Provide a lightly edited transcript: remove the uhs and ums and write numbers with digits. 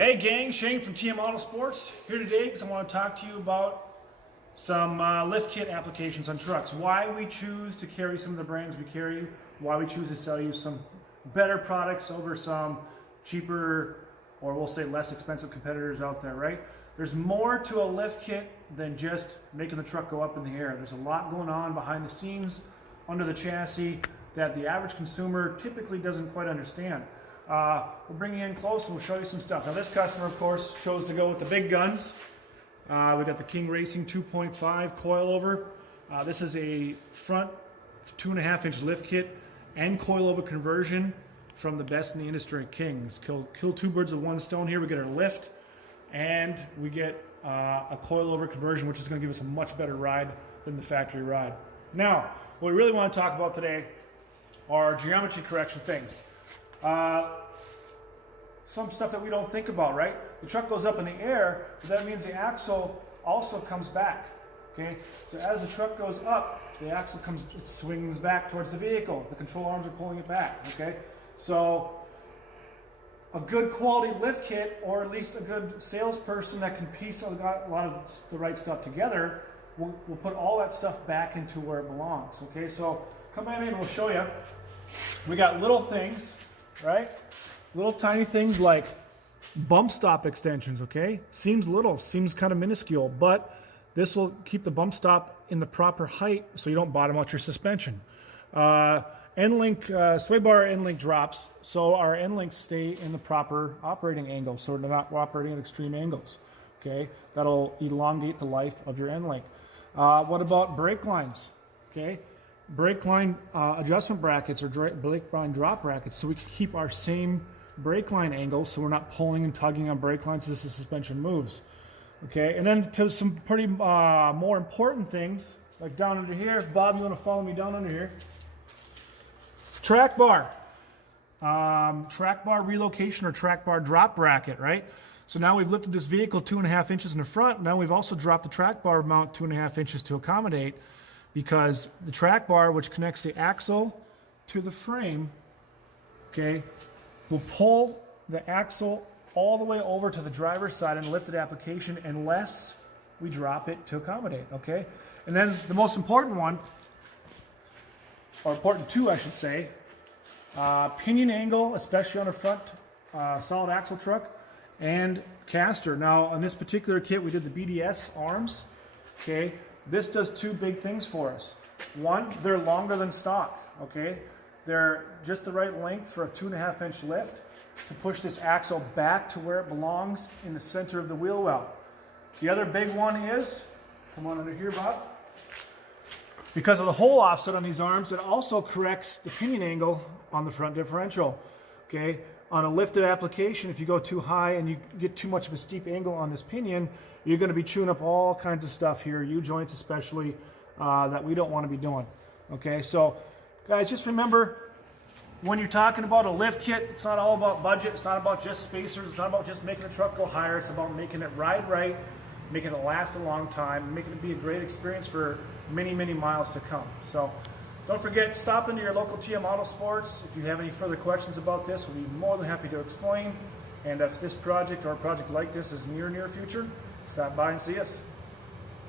Hey gang, Shane from TM Auto Sports here today because I want to talk to you about some lift kit applications on trucks. Why we choose to carry some of the brands we carry, why we choose to sell you some better products over some cheaper, or we'll say less expensive competitors out there, right? There's more to a lift kit than just making the truck go up in the air. There's a lot going on behind the scenes, under the chassis, that the average consumer typically doesn't quite understand. We'll bring you in close and we'll show you some stuff. Now this customer, of course, chose to go with the big guns. We got the King Racing 2.5 coilover. This is a front 2.5-inch lift kit and coilover conversion from the best in the industry at King. It's kill two birds with one stone here. We get our lift and we get a coilover conversion, which is going to give us a much better ride than the factory ride. Now, what we really want to talk about today are geometry correction things. Some stuff that we don't think about, right? The truck goes up in the air, but that means the axle also comes back, okay? So as the truck goes up, the axle it swings back towards the vehicle. The control arms are pulling it back, okay? So a good quality lift kit, or at least a good salesperson that can piece a lot of the right stuff together, will put all that stuff back into where it belongs, okay? So come on in and we'll show you. We got little things, right? Little tiny things like bump stop extensions, okay? Seems little, seems kind of minuscule, but this will keep the bump stop in the proper height so you don't bottom out your suspension. End-link, sway bar end-link drops, so our end-links stay in the proper operating angle, so we're not operating at extreme angles, okay? That'll elongate the life of your end-link. What about brake lines, okay? Brake line adjustment brackets or brake line drop brackets, so we can keep our same brake line angle so we're not pulling and tugging on brake lines as the suspension moves. Okay, and then to some pretty more important things, like down under here. If Bob, you want to follow me down under here. Track bar relocation or track bar drop bracket, right? So now we've lifted this vehicle 2.5 inches in the front. Now we've also dropped the track bar mount 2.5 inches to accommodate, because the track bar, which connects the axle to the frame, okay, will pull the axle all the way over to the driver's side in lifted application unless we drop it to accommodate, okay? And then the most important one, or important two, I should say, pinion angle, especially on a front solid axle truck, and caster. Now, on this particular kit, we did the BDS arms, okay? This does two big things for us. One, they're longer than stock, okay? They're just the right length for a 2.5-inch lift to push this axle back to where it belongs in the center of the wheel well. The other big one is, come on under here, Bob. Because of the hole offset on these arms, it also corrects the pinion angle on the front differential, okay? On a lifted application, if you go too high and you get too much of a steep angle on this pinion, you're going to be chewing up all kinds of stuff here, U-joints especially, that we don't want to be doing. Okay, so guys, just remember, when you're talking about a lift kit, it's not all about budget, it's not about just spacers, it's not about just making the truck go higher, it's about making it ride right, making it last a long time, making it be a great experience for many, many miles to come. So don't forget, stop into your local TM Auto Sports. If you have any further questions about this, we'll be more than happy to explain. And if this project or a project like this is near future, stop by and see us.